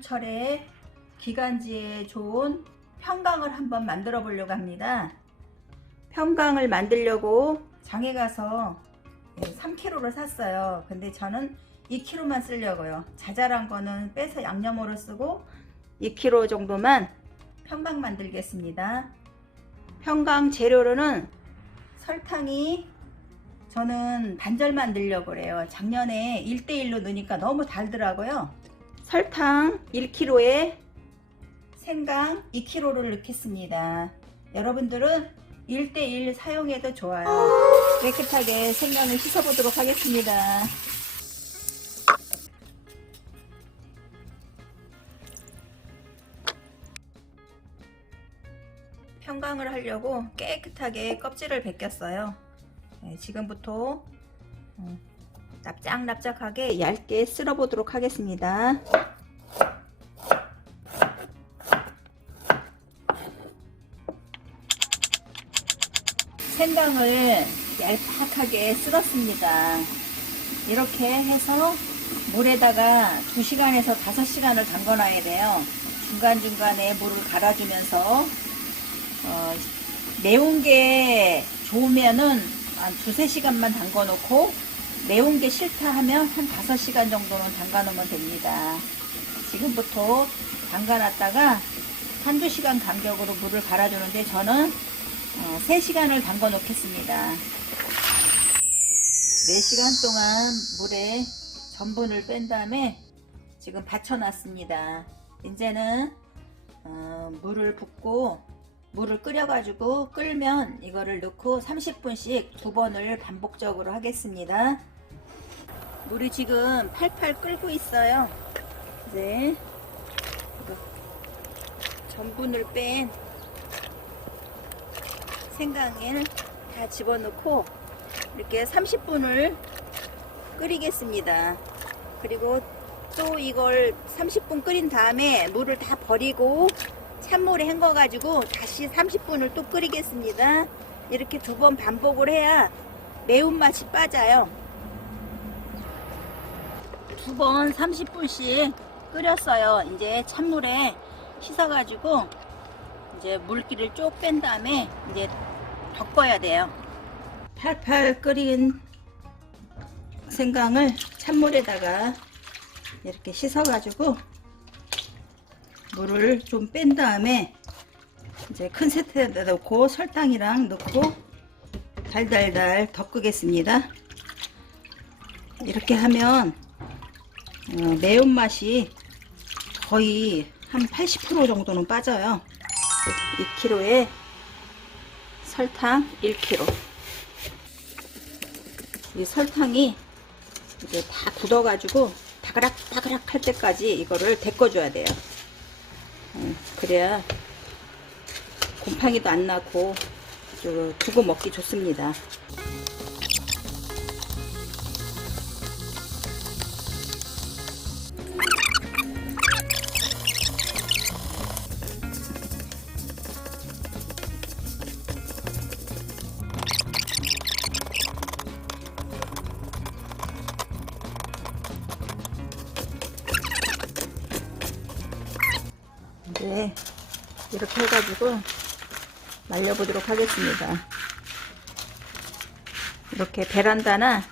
겨울철에 기관지에 좋은 평강을 한번 만들어 보려고 합니다. 평강을 만들려고 장에 가서 3kg를 샀어요. 근데 저는 2kg만 쓰려고요. 자잘한 거는 빼서 양념으로 쓰고 2kg 정도만 평강 만들겠습니다. 평강 재료로는 설탕이 저는 반절 만들려고 그래요. 작년에 1대1로 넣으니까 너무 달더라고요. 설탕 1kg에 생강 2kg를 넣겠습니다. 여러분들은 1대1 사용해도 좋아요. 깨끗하게 생강을 씻어보도록 하겠습니다. 평강을 하려고 깨끗하게 껍질을 벗겼어요. 네, 지금부터 어, 납작납작하게 얇게 쓸어 보도록 하겠습니다. 생강을 얄팍하게 쓸었습니다. 이렇게 해서 물에다가 2시간에서 5시간을 담궈 놔야 돼요. 중간중간에 물을 갈아주면서 어, 매운 게 좋으면은 한 두세 시간만 담궈 놓고 매운 게 싫다 하면 한 5시간 정도는 담가 놓으면 됩니다. 지금부터 담가 놨다가 한두 시간 간격으로 물을 갈아주는데 저는 어, 3시간을 담궈 놓겠습니다. 4시간 동안 물에 전분을 뺀 다음에 지금 받쳐 놨습니다. 이제는 어, 물을 붓고 물을 끓여가지고 끓면 이거를 넣고 30분씩 두 번을 반복적으로 하겠습니다. 물이 지금 팔팔 끓고 있어요. 이거 전분을 뺀 생강을 다 집어넣고 이렇게 30분을 끓이겠습니다. 그리고 또 이걸 30분 끓인 다음에 물을 다 버리고 찬물에 헹궈가지고 다시 30분을 또 끓이겠습니다. 이렇게 두 번 반복을 해야 매운맛이 빠져요. 두 번 30분씩 끓였어요. 이제 찬물에 씻어가지고 이제 물기를 쭉 뺀 다음에 이제 덮어야 돼요. 팔팔 끓인 생강을 찬물에다가 이렇게 씻어가지고 물을 좀 뺀 다음에 이제 큰 세트에다 넣고 설탕이랑 넣고 달달달 덮겠습니다. 이렇게 하면 어, 매운맛이 거의 한 80% 정도는 빠져요. 2kg에 설탕 1kg. 이 설탕이 이제 다 굳어가지고 다그락 다그락 할 때까지 이거를 데꿔줘야 돼요. 음, 그래야 곰팡이도 안 나고 저 두고 먹기 좋습니다. 이제 이렇게 해가지고 말려보도록 하겠습니다. 이렇게 베란다나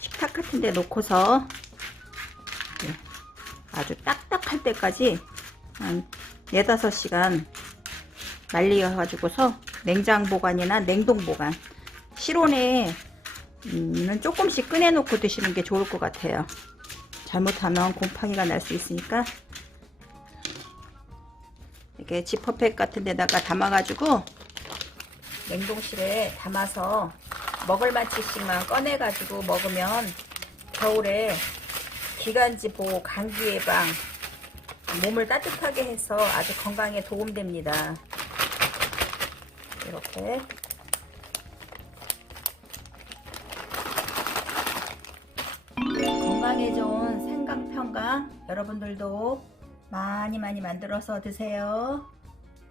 식탁 같은 데 놓고서 예, 아주 딱딱할 때까지 한 4, 5시간 말려가지고서 냉장 보관이나 냉동 보관 실온에 는 조금씩 꺼내놓고 드시는 게 좋을 것 같아요. 잘못하면 곰팡이가 날 수 있으니까 이렇게 지퍼팩 같은 데다가 담아가지고 냉동실에 담아서 먹을 만치씩만 꺼내가지고 먹으면 겨울에 기관지 보호, 감기 예방, 몸을 따뜻하게 해서 아주 건강에 도움됩니다. 이렇게 건강에 좋은 생강평강 여러분들도 많이 많이 만들어서 드세요.